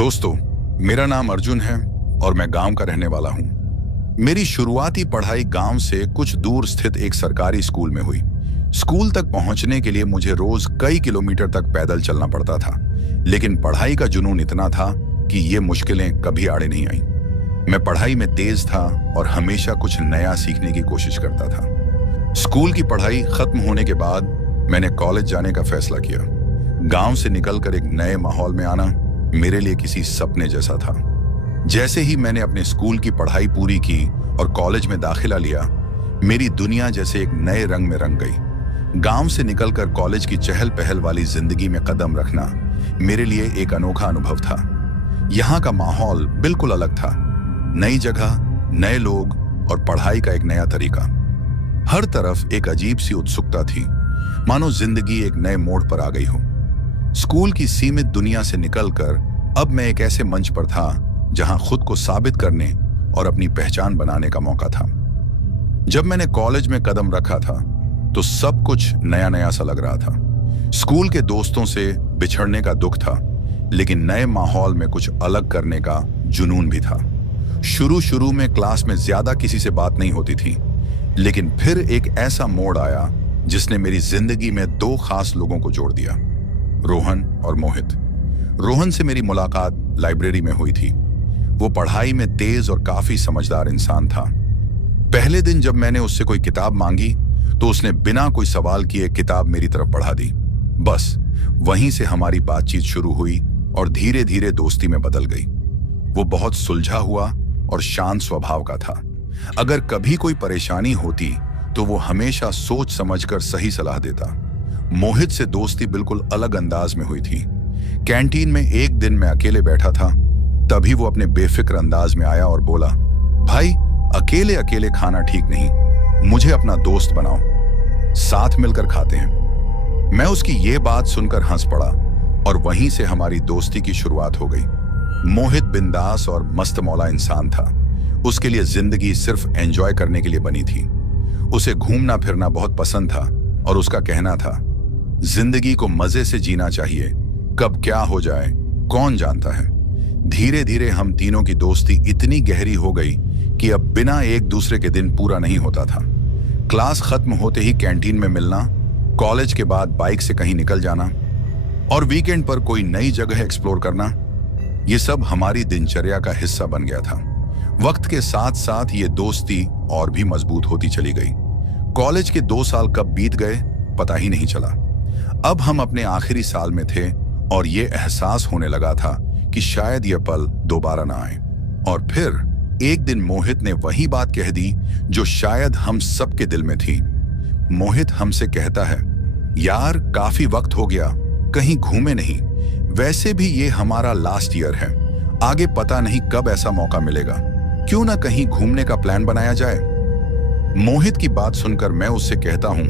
दोस्तों, मेरा नाम अर्जुन है और मैं गांव का रहने वाला हूं। मेरी शुरुआती पढ़ाई गांव से कुछ दूर स्थित एक सरकारी स्कूल में हुई। स्कूल तक पहुंचने के लिए मुझे रोज कई किलोमीटर तक पैदल चलना पड़ता था, लेकिन पढ़ाई का जुनून इतना था कि ये मुश्किलें कभी आड़े नहीं आईं। मैं पढ़ाई में तेज था और हमेशा कुछ नया सीखने की कोशिश करता था। स्कूल की पढ़ाई खत्म होने के बाद मैंने कॉलेज जाने का फैसला किया। गांव से निकलकर एक नए माहौल में आना मेरे लिए किसी सपने जैसा था। जैसे ही मैंने अपने स्कूल की पढ़ाई पूरी की और कॉलेज में दाखिला लिया, मेरी दुनिया जैसे एक नए रंग में रंग गई। गांव से निकलकर कॉलेज की चहल पहल वाली जिंदगी में कदम रखना मेरे लिए एक अनोखा अनुभव था। यहाँ का माहौल बिल्कुल अलग था। नई जगह, नए लोग और पढ़ाई का एक नया तरीका। हर तरफ एक अजीब सी उत्सुकता थी, मानो जिंदगी एक नए मोड़ पर आ गई हो। स्कूल की सीमित दुनिया से निकलकर अब मैं एक ऐसे मंच पर था जहां खुद को साबित करने और अपनी पहचान बनाने का मौका था। जब मैंने कॉलेज में कदम रखा था तो सब कुछ नया नया सा लग रहा था। स्कूल के दोस्तों से बिछड़ने का दुख था, लेकिन नए माहौल में कुछ अलग करने का जुनून भी था। शुरू में क्लास में ज्यादा किसी से बात नहीं होती थी, लेकिन फिर एक ऐसा मोड़ आया जिसने मेरी जिंदगी में दो खास लोगों को जोड़ दिया, रोहन और मोहित। रोहन से मेरी मुलाकात लाइब्रेरी में हुई थी। वो पढ़ाई में तेज और काफी समझदार इंसान था। पहले दिन जब मैंने उससे कोई किताब मांगी तो उसने बिना कोई सवाल किए किताब मेरी तरफ बढ़ा दी। बस वहीं से हमारी बातचीत शुरू हुई और धीरे धीरे दोस्ती में बदल गई। वो बहुत सुलझा हुआ और शांत स्वभाव का था। अगर कभी कोई परेशानी होती तो वो हमेशा सोच समझकर सही सलाह देता। मोहित से दोस्ती बिल्कुल अलग अंदाज में हुई थी। कैंटीन में एक दिन मैं अकेले बैठा था, तभी वो अपने बेफिक्र अंदाज में आया और बोला, भाई अकेले अकेले खाना ठीक नहीं, मुझे अपना दोस्त बनाओ, साथ मिलकर खाते हैं। मैं उसकी ये बात सुनकर हंस पड़ा और वहीं से हमारी दोस्ती की शुरुआत हो गई। मोहित बिंदास और मस्त मौला इंसान था। उसके लिए जिंदगी सिर्फ एंजॉय करने के लिए बनी थी। उसे घूमना फिरना बहुत पसंद था और उसका कहना था, जिंदगी को मजे से जीना चाहिए, कब क्या हो जाए कौन जानता है। धीरे धीरे हम तीनों की दोस्ती इतनी गहरी हो गई कि अब बिना एक दूसरे के दिन पूरा नहीं होता था। क्लास खत्म होते ही कैंटीन में मिलना, कॉलेज के बाद बाइक से कहीं निकल जाना और वीकेंड पर कोई नई जगह एक्सप्लोर करना, ये सब हमारी दिनचर्या का हिस्सा बन गया था। वक्त के साथ साथ ये दोस्ती और भी मजबूत होती चली गई। कॉलेज के 2 साल कब बीत गए पता ही नहीं चला। अब हम अपने आखिरी साल में थे और ये एहसास होने लगा था कि शायद यह पल दोबारा ना आए। और फिर एक दिन मोहित ने वही बात कह दी जो शायद हम सबके दिल में थी। मोहित हमसे कहता है, यार काफी वक्त हो गया, कहीं घूमे नहीं, वैसे भी ये हमारा लास्ट ईयर है, आगे पता नहीं कब ऐसा मौका मिलेगा, क्यों ना कहीं घूमने का प्लान बनाया जाए। मोहित की बात सुनकर मैं उससे कहता हूं,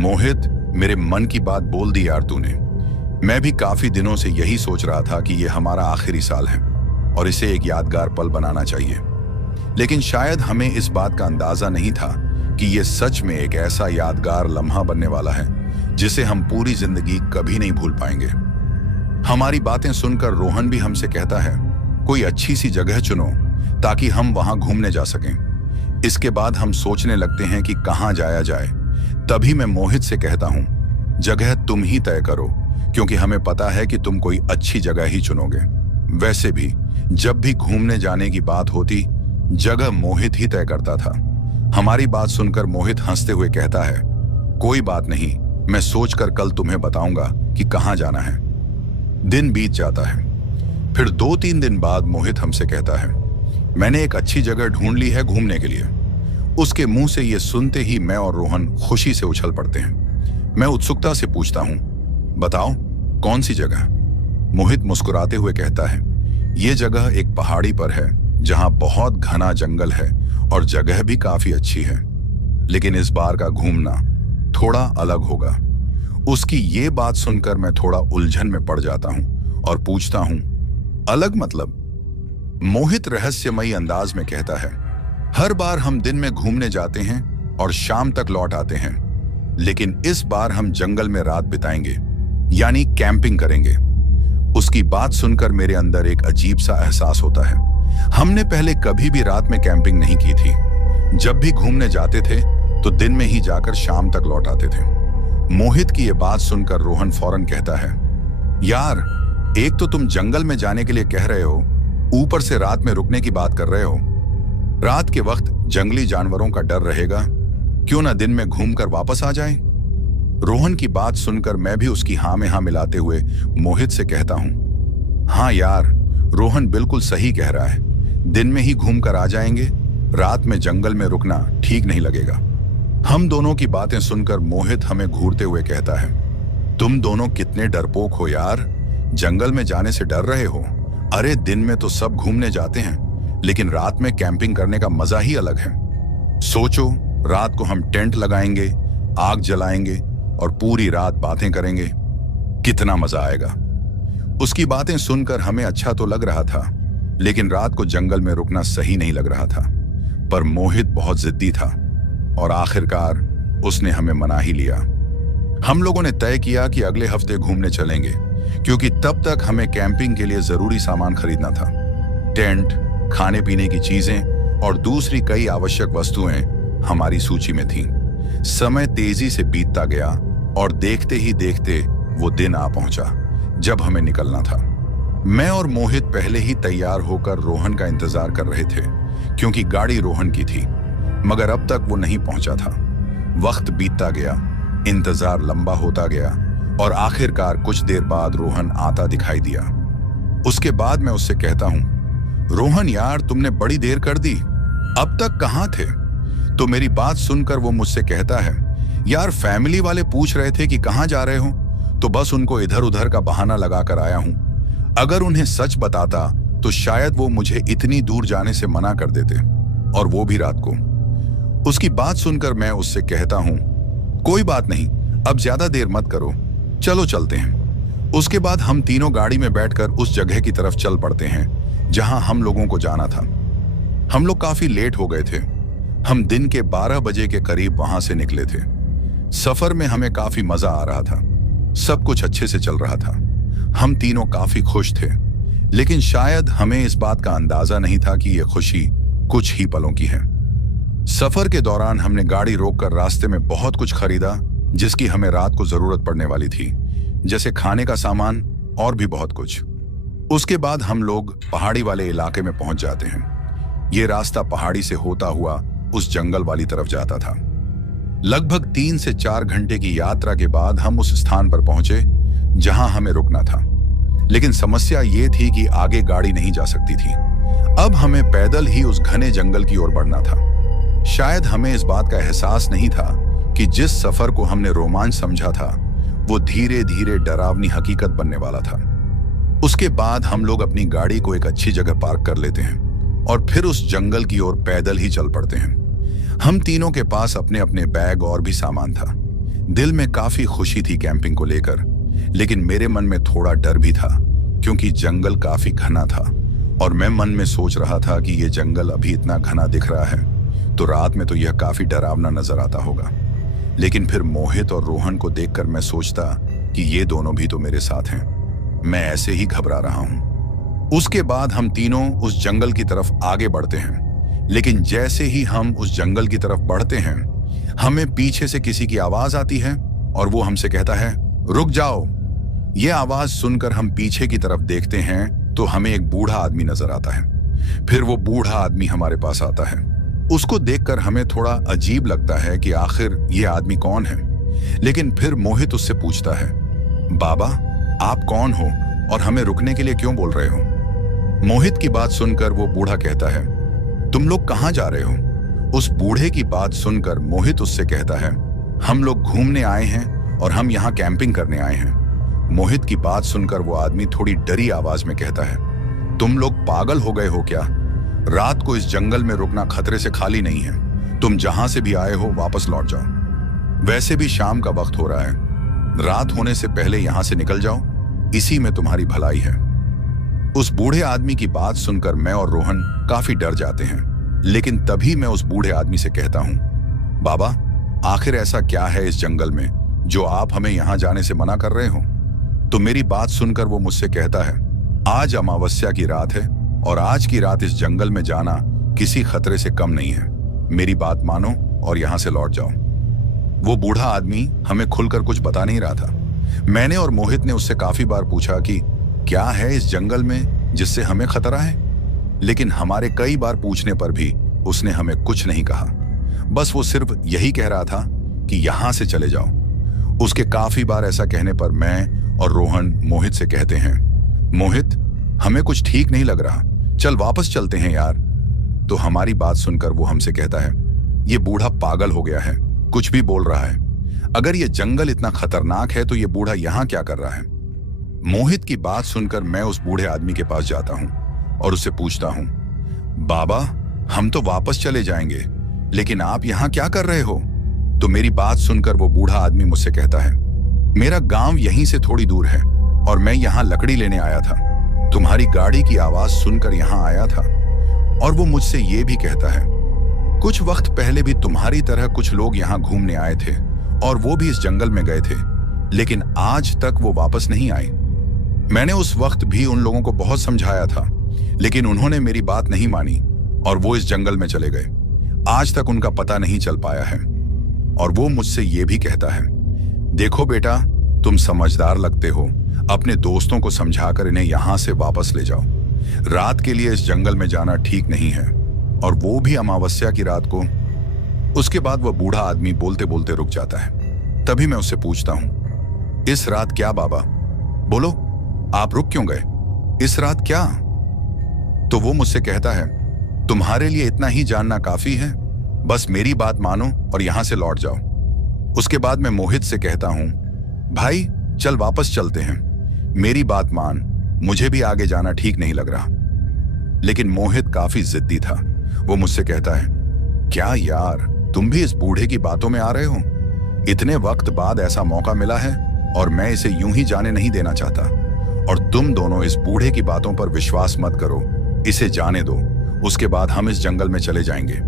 मोहित मेरे मन की बात बोल दी यार तूने। मैं भी काफी दिनों से यही सोच रहा था कि ये हमारा आखिरी साल है और इसे एक यादगार पल बनाना चाहिए। लेकिन शायद हमें इस बात का अंदाजा नहीं था कि ये सच में एक ऐसा यादगार लम्हा बनने वाला है जिसे हम पूरी जिंदगी कभी नहीं भूल पाएंगे। हमारी बातें सुनकर रोहन भी हमसे कहता है, कोई अच्छी सी जगह चुनो ताकि हम वहां घूमने जा सकें। इसके बाद हम सोचने लगते हैं कि कहां जाया जाए। तभी मैं मोहित से कहता हूं, जगह तुम ही तय करो, क्योंकि हमें पता है कि तुम कोई अच्छी जगह ही चुनोगे। वैसे भी जब भी घूमने जाने की बात होती, जगह मोहित ही तय करता था। हमारी बात सुनकर मोहित हंसते हुए कहता है, कोई बात नहीं, मैं सोचकर कल तुम्हें बताऊंगा कि कहां जाना है। दिन बीत जाता है। फिर 2-3 दिन बाद मोहित हमसे कहता है, मैंने एक अच्छी जगह ढूंढ ली है घूमने के लिए। उसके मुंह से ये सुनते ही मैं और रोहन खुशी से उछल पड़ते हैं। मैं उत्सुकता से पूछता हूं, बताओ कौन सी जगह? मोहित मुस्कुराते हुए कहता है, ये जगह एक पहाड़ी पर है जहां बहुत घना जंगल है और जगह भी काफी अच्छी है, लेकिन इस बार का घूमना थोड़ा अलग होगा। उसकी ये बात सुनकर मैं थोड़ा उलझन में पड़ जाता हूं और पूछता हूं, अलग मतलब? मोहित रहस्यमयी अंदाज में कहता है, हर बार हम दिन में घूमने जाते हैं और शाम तक लौट आते हैं, लेकिन इस बार हम जंगल में रात बिताएंगे, यानी कैंपिंग करेंगे। उसकी बात सुनकर मेरे अंदर एक अजीब सा एहसास होता है। हमने पहले कभी भी रात में कैंपिंग नहीं की थी। जब भी घूमने जाते थे तो दिन में ही जाकर शाम तक लौट आते थे। मोहित की ये बात सुनकर रोहन फौरन कहता है, यार, एक तो तुम जंगल में जाने के लिए कह रहे हो, ऊपर से रात में रुकने की बात कर रहे हो। रात के वक्त जंगली जानवरों का डर रहेगा, क्यों ना दिन में घूमकर वापस आ जाएं? रोहन की बात सुनकर मैं भी उसकी हाँ में हाँ मिलाते हुए मोहित से कहता हूं, हाँ यार, रोहन बिल्कुल सही कह रहा है। दिन में ही घूमकर आ जाएंगे, रात में जंगल में रुकना ठीक नहीं लगेगा। हम दोनों की बातें सुनकर मोहित हमें घूरते हुए कहता है, तुम दोनों कितने डरपोक हो यार, जंगल में जाने से डर रहे हो। अरे दिन में तो सब घूमने जाते हैं, लेकिन रात में कैंपिंग करने का मजा ही अलग है। सोचो, रात को हम टेंट लगाएंगे, आग जलाएंगे और पूरी रात बातें करेंगे, कितना मजा आएगा। उसकी बातें सुनकर हमें अच्छा तो लग रहा था, लेकिन रात को जंगल में रुकना सही नहीं लग रहा था। पर मोहित बहुत जिद्दी था और आखिरकार उसने हमें मना ही लिया। हम लोगों ने तय किया कि अगले हफ्ते घूमने चलेंगे, क्योंकि तब तक हमें कैंपिंग के लिए जरूरी सामान खरीदना था। टेंट, खाने पीने की चीजें और दूसरी कई आवश्यक वस्तुएं हमारी सूची में थीं। समय तेजी से बीतता गया और देखते ही देखते वो दिन आ पहुंचा जब हमें निकलना था। मैं और मोहित पहले ही तैयार होकर रोहन का इंतजार कर रहे थे, क्योंकि गाड़ी रोहन की थी, मगर अब तक वो नहीं पहुंचा था। वक्त बीतता गया, इंतजार लंबा होता गया और आखिरकार कुछ देर बाद रोहन आता दिखाई दिया। उसके बाद मैं उससे कहता हूं, रोहन यार, तुमने बड़ी देर कर दी, अब तक कहां थे? तो मेरी बात सुनकर वो मुझसे कहता है, यार, फैमिली वाले पूछ रहे थे कि कहां जा रहे हो, तो बस उनको इधर उधर का बहाना लगाकर आया हूं। अगर उन्हें सच बताता तो शायद वो मुझे इतनी दूर जाने से मना कर देते, और वो भी रात को। उसकी बात सुनकर मैं उससे कहता हूं, कोई बात नहीं, अब ज्यादा देर मत करो, चलो चलते हैं। उसके बाद हम तीनों गाड़ी में बैठकर उस जगह की तरफ चल पड़ते हैं जहां हम लोगों को जाना था। हम लोग काफी लेट हो गए थे। हम दिन के 12 बजे के करीब वहां से निकले थे। सफर में हमें काफी मजा आ रहा था, सब कुछ अच्छे से चल रहा था। हम तीनों काफी खुश थे, लेकिन शायद हमें इस बात का अंदाजा नहीं था कि यह खुशी कुछ ही पलों की है। सफर के दौरान हमने गाड़ी रोककर रास्ते में बहुत कुछ खरीदा, जिसकी हमें रात को जरूरत पड़ने वाली थी, जैसे खाने का सामान और भी बहुत कुछ। उसके बाद हम लोग पहाड़ी वाले इलाके में पहुंच जाते हैं। ये रास्ता पहाड़ी से होता हुआ उस जंगल वाली तरफ जाता था। लगभग 3 से 4 घंटे की यात्रा के बाद हम उस स्थान पर पहुंचे जहां हमें रुकना था, लेकिन समस्या ये थी कि आगे गाड़ी नहीं जा सकती थी। अब हमें पैदल ही उस घने जंगल की ओर बढ़ना था। शायद हमें इस बात का एहसास नहीं था कि जिस सफर को हमने रोमांच समझा था, वो धीरे धीरे डरावनी हकीकत बनने वाला था। उसके बाद हम लोग अपनी गाड़ी को एक अच्छी जगह पार्क कर लेते हैं और फिर उस जंगल की ओर पैदल ही चल पड़ते हैं। हम तीनों के पास अपने अपने बैग और भी सामान था। दिल में काफी खुशी थी कैंपिंग को लेकर, लेकिन मेरे मन में थोड़ा डर भी था, क्योंकि जंगल काफी घना था और मैं मन में सोच रहा था कि ये जंगल अभी इतना घना दिख रहा है तो रात में तो यह काफी डरावना नजर आता होगा। लेकिन फिर मोहित और रोहन को देखकर मैं सोचता कि ये दोनों भी तो मेरे साथ हैं, मैं ऐसे ही घबरा रहा हूं। उसके बाद हम तीनों उस जंगल की तरफ आगे बढ़ते हैं, लेकिन जैसे ही हम उस जंगल की तरफ बढ़ते हैं, हमें पीछे से किसी की आवाज आती है और वो हमसे कहता है, रुक जाओ। ये आवाज सुनकर हम पीछे की तरफ देखते हैं तो हमें एक बूढ़ा आदमी नजर आता है। फिर वो बूढ़ा आदमी हमारे पास आता है। उसको देखकर हमें थोड़ा अजीब लगता है कि आखिर ये आदमी कौन है, लेकिन फिर मोहित उससे पूछता है, बाबा, आप कौन हो और हमें रुकने के लिए क्यों बोल रहे हो? मोहित की बात सुनकर वो बूढ़ा कहता है, तुम लोग कहां जा रहे हो? उस बूढ़े की बात सुनकर मोहित उससे कहता है, हम लोग घूमने आए हैं और हम यहाँ कैंपिंग करने आए हैं। मोहित की बात सुनकर वो आदमी थोड़ी डरी आवाज में कहता है, तुम लोग पागल हो गए हो क्या? रात को इस जंगल में रुकना खतरे से खाली नहीं है। तुम जहां से भी आए हो वापस लौट जाओ। वैसे भी शाम का वक्त हो रहा है, रात होने से पहले यहां से निकल जाओ, इसी में तुम्हारी भलाई है। उस बूढ़े आदमी की बात सुनकर मैं और रोहन काफी डर जाते हैं, लेकिन तभी मैं उस बूढ़े आदमी से कहता हूं, बाबा, आखिर ऐसा क्या है इस जंगल में जो आप हमें यहां जाने से मना कर रहे हो? तो मेरी बात सुनकर वो मुझसे कहता है, आज अमावस्या की रात है और आज की रात इस जंगल में जाना किसी खतरे से कम नहीं है। मेरी बात मानो और यहां से लौट जाओ। वो बूढ़ा आदमी हमें खुलकर कुछ बता नहीं रहा था। मैंने और मोहित ने उससे काफी बार पूछा कि क्या है इस जंगल में जिससे हमें खतरा है, लेकिन हमारे कई बार पूछने पर भी उसने हमें कुछ नहीं कहा। बस वो सिर्फ यही कह रहा था कि यहां से चले जाओ। उसके काफी बार ऐसा कहने पर मैं और रोहन मोहित से कहते हैं, मोहित हमें कुछ ठीक नहीं लग रहा, चल वापस चलते हैं यार। तो हमारी बात सुनकर वो हमसे कहता है, ये बूढ़ा पागल हो गया है, कुछ भी बोल रहा है। अगर ये जंगल इतना खतरनाक है तो ये बूढ़ा यहां क्या कर रहा है। मोहित की बात सुनकर मैं उस बूढ़े आदमी के पास जाता हूं और उससे पूछता हूं, बाबा हम तो वापस चले जाएंगे, लेकिन आप यहां क्या कर रहे हो। तो मेरी बात सुनकर वो बूढ़ा आदमी मुझसे कहता है, मेरा गांव यहीं से थोड़ी दूर है और मैं यहां लकड़ी लेने आया था। तुम्हारी गाड़ी की आवाज सुनकर यहां आया था। और वो मुझसे ये भी कहता है, कुछ वक्त पहले भी तुम्हारी तरह कुछ लोग यहां घूमने आए थे और वो भी इस जंगल में गए थे, लेकिन आज तक वो वापस नहीं आए। मैंने उस वक्त भी उन लोगों को बहुत समझाया था, लेकिन उन्होंने मेरी बात नहीं मानी और वो इस जंगल में चले गए। आज तक उनका पता नहीं चल पाया है। और वो मुझसे ये भी कहता है, देखो बेटा तुम समझदार लगते हो, अपने दोस्तों को समझाकर इन्हें यहां से वापस ले जाओ। रात के लिए इस जंगल में जाना ठीक नहीं है, और वो भी अमावस्या की रात को। उसके बाद वह बूढ़ा आदमी बोलते बोलते रुक जाता है। तभी मैं उससे पूछता हूं, इस रात क्या बाबा, बोलो आप रुक क्यों गए, इस रात क्या। तो वो मुझसे कहता है, तुम्हारे लिए इतना ही जानना काफी है, बस मेरी बात मानो और यहां से लौट जाओ। उसके बाद मैं मोहित से कहता हूं, भाई चल वापस चलते हैं, मेरी बात मान, मुझे भी आगे जाना ठीक नहीं लग रहा। लेकिन मोहित काफी जिद्दी था। वो मुझसे कहता है, क्या यार तुम भी इस बूढ़े की बातों में आ रहे हो, इतने वक्त बाद ऐसा मौका मिला है और मैं इसे यूं ही जाने नहीं देना चाहता। और तुम दोनों इस बूढ़े की बातों पर विश्वास मत करो, इसे जाने दो, उसके बाद हम इस जंगल में चले जाएंगे।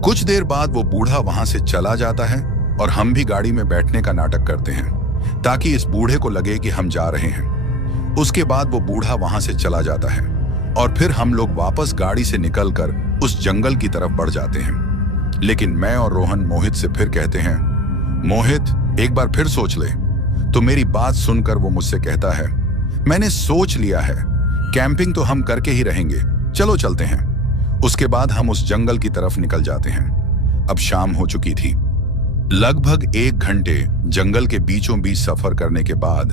कुछ देर बाद वो बूढ़ा वहां से चला जाता है और हम भी गाड़ी में बैठने का नाटक करते हैं ताकि इस बूढ़े को लगे कि हम जा रहे हैं। उसके बाद वो बूढ़ा वहां से चला जाता है और फिर हम लोग वापस गाड़ी से निकलकर उस जंगल की तरफ बढ़ जाते हैं। लेकिन मैं और रोहन मोहित से फिर कहते हैं, मोहित एक बार फिर सोच ले। तो मेरी बात सुनकर वो मुझसे कहता है, मैंने सोच लिया है, कैंपिंग तो हम करके ही रहेंगे, चलो चलते हैं। उसके बाद हम उस जंगल की तरफ निकल जाते हैं। अब शाम हो चुकी थी। लगभग 1 घंटे जंगल के बीचों बीच सफर करने के बाद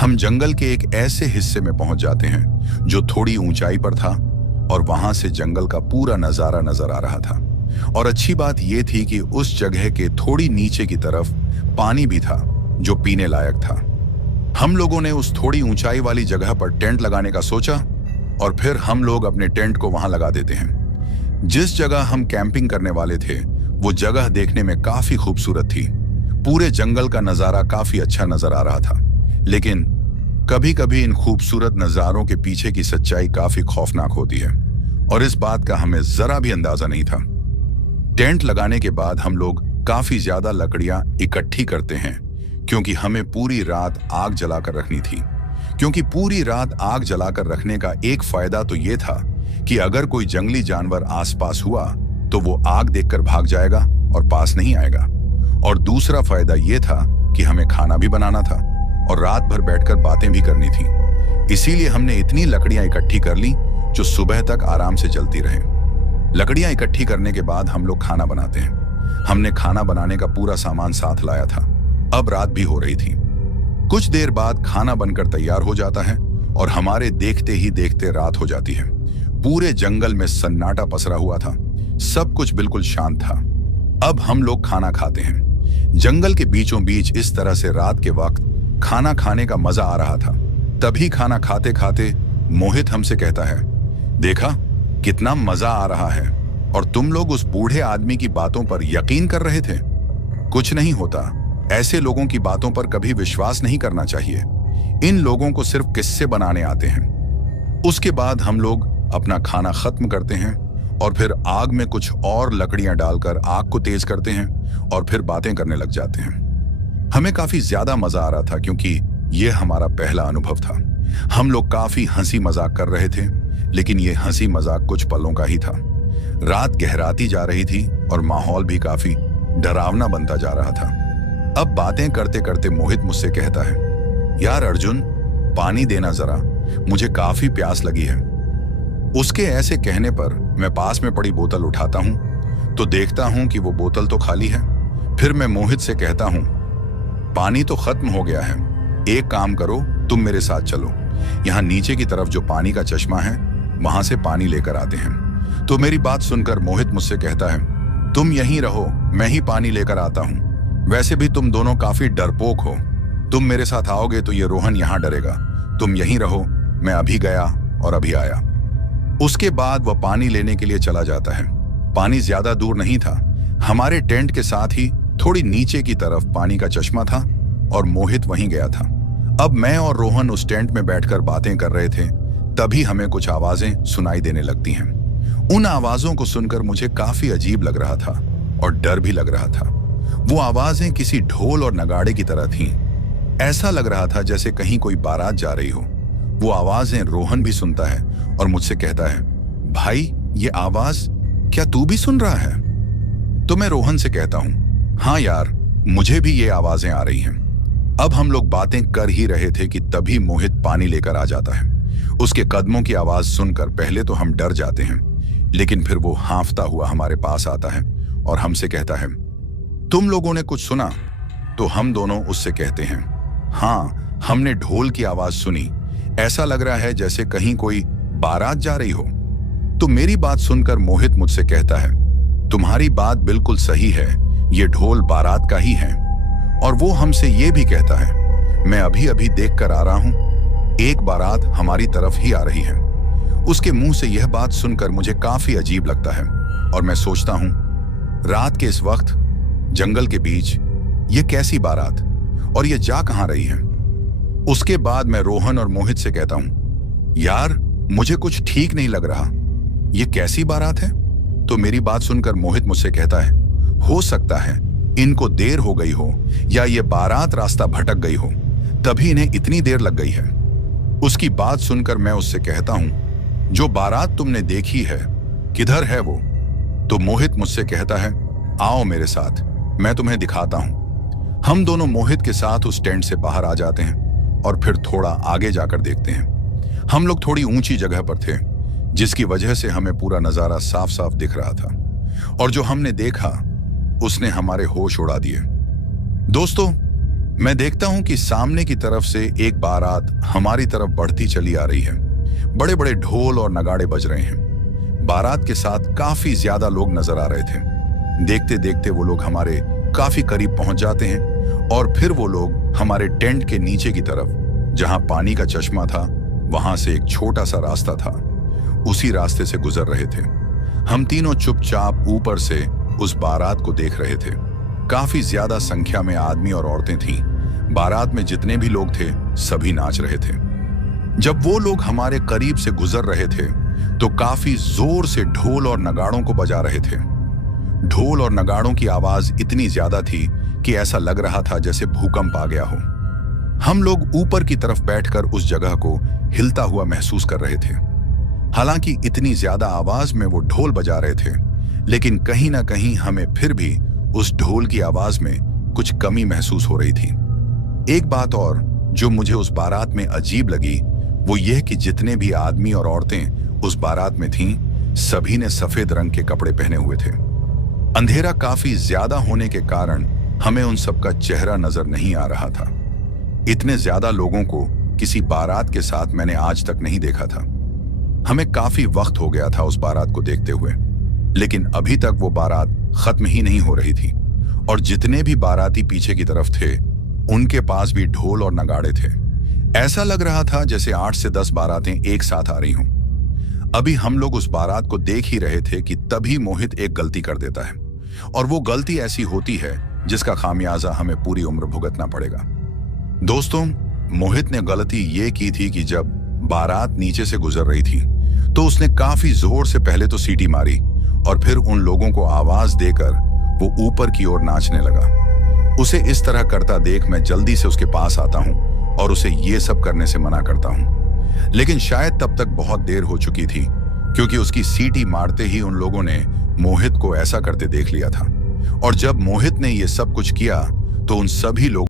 हम जंगल के एक ऐसे हिस्से में पहुंच जाते हैं जो थोड़ी ऊंचाई पर था, और वहां से जंगल का पूरा नजारा नजर आ रहा था। और अच्छी बात यह थी कि उस जगह के थोड़ी नीचे की तरफ पानी भी था जो पीने लायक था। हम लोगों ने उस थोड़ी ऊंचाई वाली जगह पर टेंट लगाने का सोचा और फिर हम लोग अपने टेंट को वहां लगा देते हैं। जिस जगह हम कैंपिंग करने वाले थे वो जगह देखने में काफी खूबसूरत थी। पूरे जंगल का नजारा काफी अच्छा नजर आ रहा था, लेकिन कभी कभी इन खूबसूरत नजारों के पीछे की सच्चाई काफी खौफनाक होती है, और इस बात का हमें जरा भी अंदाजा नहीं था। टेंट लगाने के बाद हम लोग काफी ज्यादा लकड़ियां इकट्ठी करते हैं, क्योंकि हमें पूरी रात आग जलाकर रखनी थी। क्योंकि पूरी रात आग जलाकर रखने का एक फायदा तो ये था कि अगर कोई जंगली जानवर आसपास हुआ तो वो आग देखकर भाग जाएगा और पास नहीं आएगा। और दूसरा फायदा ये था कि हमें खाना भी बनाना था और रात भर बैठकर बातें भी करनी थी। इसीलिए हमने इतनी लकड़ियां इकट्ठी कर ली जो सुबह तक आराम से जलती रहे। लकड़ियां इकट्ठी करने के बाद हम लोग खाना बनाते हैं। हमने खाना बनाने का पूरा सामान साथ लाया था। अब रात भी हो रही थी। कुछ देर बाद खाना बनकर तैयार हो जाता है और हमारे देखते ही देखते रात हो जाती है। पूरे जंगल में सन्नाटा पसरा हुआ था, सब कुछ बिल्कुल शांत था। अब हम लोग खाना खाते हैं। जंगल के बीचों बीच इस तरह से रात के वक्त खाना खाने का मजा आ रहा था। तभी खाना खाते खाते मोहित हमसे कहता है, देखा कितना मजा आ रहा है, और तुम लोग उस बूढ़े आदमी की बातों पर यकीन कर रहे थे। कुछ नहीं होता, ऐसे लोगों की बातों पर कभी विश्वास नहीं करना चाहिए। इन लोगों को सिर्फ किस्से बनाने आते हैं। उसके बाद हम लोग अपना खाना खत्म करते हैं और फिर आग में कुछ और लकड़ियां डालकर आग को तेज करते हैं और फिर बातें करने लग जाते हैं। हमें काफी ज्यादा मजा आ रहा था क्योंकि ये हमारा पहला अनुभव था। हम लोग काफी हंसी मजाक कर रहे थे, लेकिन ये हंसी मजाक कुछ पलों का ही था। रात गहराती जा रही थी और माहौल भी काफी डरावना बनता जा रहा था। अब बातें करते करते मोहित मुझसे कहता है, यार अर्जुन, पानी देना जरा, मुझे काफी प्यास लगी है। उसके ऐसे कहने पर मैं पास में पड़ी बोतल उठाता हूं तो देखता हूं कि वो बोतल तो खाली है। फिर मैं मोहित से कहता हूं, पानी तो खत्म हो गया है, एक काम करो, तुम मेरे साथ चलो, यहाँ नीचे की तरफ जो पानी का चश्मा है वहां से पानी लेकर आते हैं। तो मेरी बात सुनकर मोहित मुझसे कहता है, तुम यहीं रहो, मैं ही पानी लेकर आता हूं। वैसे भी तुम दोनों काफी डरपोक हो, तुम मेरे साथ आओगे तो ये रोहन यहां डरेगा। तुम यहीं रहो, मैं अभी गया और अभी आया। उसके बाद वह पानी लेने के लिए चला जाता है। पानी ज्यादा दूर नहीं था, हमारे टेंट के साथ ही थोड़ी नीचे की तरफ पानी का चश्मा था और मोहित वहीं गया था। अब मैं और रोहन उस टेंट में बैठकर बातें कर रहे थे, तभी हमें कुछ आवाजें सुनाई देने लगती हैं। उन आवाजों को सुनकर मुझे काफी अजीब लग रहा था और डर भी लग रहा था। वो आवाजें किसी ढोल और नगाड़े की तरह थीं। ऐसा लग रहा था जैसे कहीं कोई बारात जा रही हो। वो आवाजें रोहन भी सुनता है और मुझसे कहता है, भाई ये आवाज क्या तू भी सुन रहा है? तो मैं रोहन से कहता हूं, हाँ यार, मुझे भी ये आवाजें आ रही हैं। अब हम लोग बातें कर ही रहे थे कि तभी मोहित पानी लेकर आ जाता है। उसके कदमों की आवाज सुनकर पहले तो हम डर जाते हैं, लेकिन फिर वो हांफता हुआ हमारे पास आता है और हमसे कहता है, तुम लोगों ने कुछ सुना? तो हम दोनों उससे कहते हैं, हाँ, हमने ढोल की आवाज सुनी, ऐसा लग रहा है जैसे कहीं कोई बारात जा रही हो। तो मेरी बात सुनकर मोहित मुझसे कहता है, तुम्हारी बात बिल्कुल सही है, ये ढोल बारात का ही है। और वो हमसे ये भी कहता है, मैं अभी अभी देख कर आ रहा हूं, एक बारात हमारी तरफ ही आ रही है। उसके मुंह से यह बात सुनकर मुझे काफी अजीब लगता है और मैं सोचता हूं, रात के इस वक्त जंगल के बीच ये कैसी बारात, और ये जा कहां रही है? उसके बाद मैं रोहन और मोहित से कहता हूं, यार मुझे कुछ ठीक नहीं लग रहा, ये कैसी बारात है? तो मेरी बात सुनकर मोहित मुझसे कहता है, हो सकता है इनको देर हो गई हो या ये बारात रास्ता भटक गई हो, तभी इन्हें इतनी देर लग गई है। उसकी बात सुनकर मैं उससे कहता हूं, जो बारात तुमने देखी है किधर है वो? तो मोहित मुझसे कहता है, आओ मेरे साथ, मैं तुम्हें दिखाता हूं। हम दोनों मोहित के साथ उस टेंट से बाहर आ जाते हैं और फिर थोड़ा आगे जाकर देखते हैं। हम लोग थोड़ी ऊंची जगह पर थे, जिसकी वजह से हमें पूरा नजारा साफ साफ दिख रहा था, और जो हमने देखा उसने हमारे होश उड़ा दिए। दोस्तों, मैं देखता हूं कि सामने की तरफ से एक बारात हमारी तरफ बढ़ती चली आ रही है। बड़े बड़े ढोल और नगाड़े बज रहे हैं। बारात के साथ काफी ज्यादा लोग नजर आ रहे थे। देखते देखते वो लोग हमारे काफी करीब पहुंच जाते हैं और फिर वो लोग हमारे टेंट के नीचे की तरफ, जहां पानी का चश्मा था, वहां से एक छोटा सा रास्ता था, उसी रास्ते से गुजर रहे थे। हम तीनों चुपचाप ऊपर से उस बारात को देख रहे थे। काफी ज्यादा संख्या में आदमी और औरतें थीं। बारात में जितने भी लोग थे सभी नाच रहे थे। जब वो लोग हमारे करीब से गुजर रहे थे तो काफी जोर से ढोल और नगाड़ों को बजा रहे थे। ढोल और नगाड़ों की आवाज इतनी ज्यादा थी कि ऐसा लग रहा था जैसे भूकंप आ गया हो। हम लोग ऊपर की तरफ बैठकर उस जगह को हिलता हुआ महसूस कर रहे थे। हालांकि इतनी ज्यादा आवाज में वो ढोल बजा रहे थे, लेकिन कहीं ना कहीं हमें फिर भी उस ढोल की आवाज में कुछ कमी महसूस हो रही थी। एक बात और जो मुझे उस बारात में अजीब लगी वो यह कि जितने भी आदमी और औरतें उस बारात में थीं, सभी ने सफेद रंग के कपड़े पहने हुए थे। अंधेरा काफी ज्यादा होने के कारण हमें उन सबका चेहरा नजर नहीं आ रहा था। इतने ज्यादा लोगों को किसी बारात के साथ मैंने आज तक नहीं देखा था। हमें काफी वक्त हो गया था उस बारात को देखते हुए, लेकिन अभी तक वो बारात खत्म ही नहीं हो रही थी, और जितने भी बाराती पीछे की तरफ थे उनके पास भी ढोल और नगाड़े थे। ऐसा लग रहा था जैसे 8 से 10 बारातें एक साथ आ रही हों। अभी हम लोग उस बारात को देख ही रहे थे कि तभी मोहित एक गलती कर देता है, और वो गलती ऐसी होती है जिसका खामियाजा हमें पूरी उम्र भुगतना पड़ेगा। दोस्तों, मोहित ने गलती ये की थी कि जब बारात नीचे से गुजर रही थी तो उसने काफी जोर से पहले तो सीटी मारी और फिर उन लोगों को आवाज देकर वो ऊपर की ओर नाचने लगा। उसे इस तरह करता देख मैं जल्दी से उसके पास आता हूं और उसे ये सब करने से मना करता हूं। लेकिन शायद तब तक बहुत देर हो चुकी थी, क्योंकि उसकी सीटी मारते ही उन लोगों ने मोहित को ऐसा करते देख लिया था। और जब मोहित ने ये सब कुछ किया तो उन सभी लोगों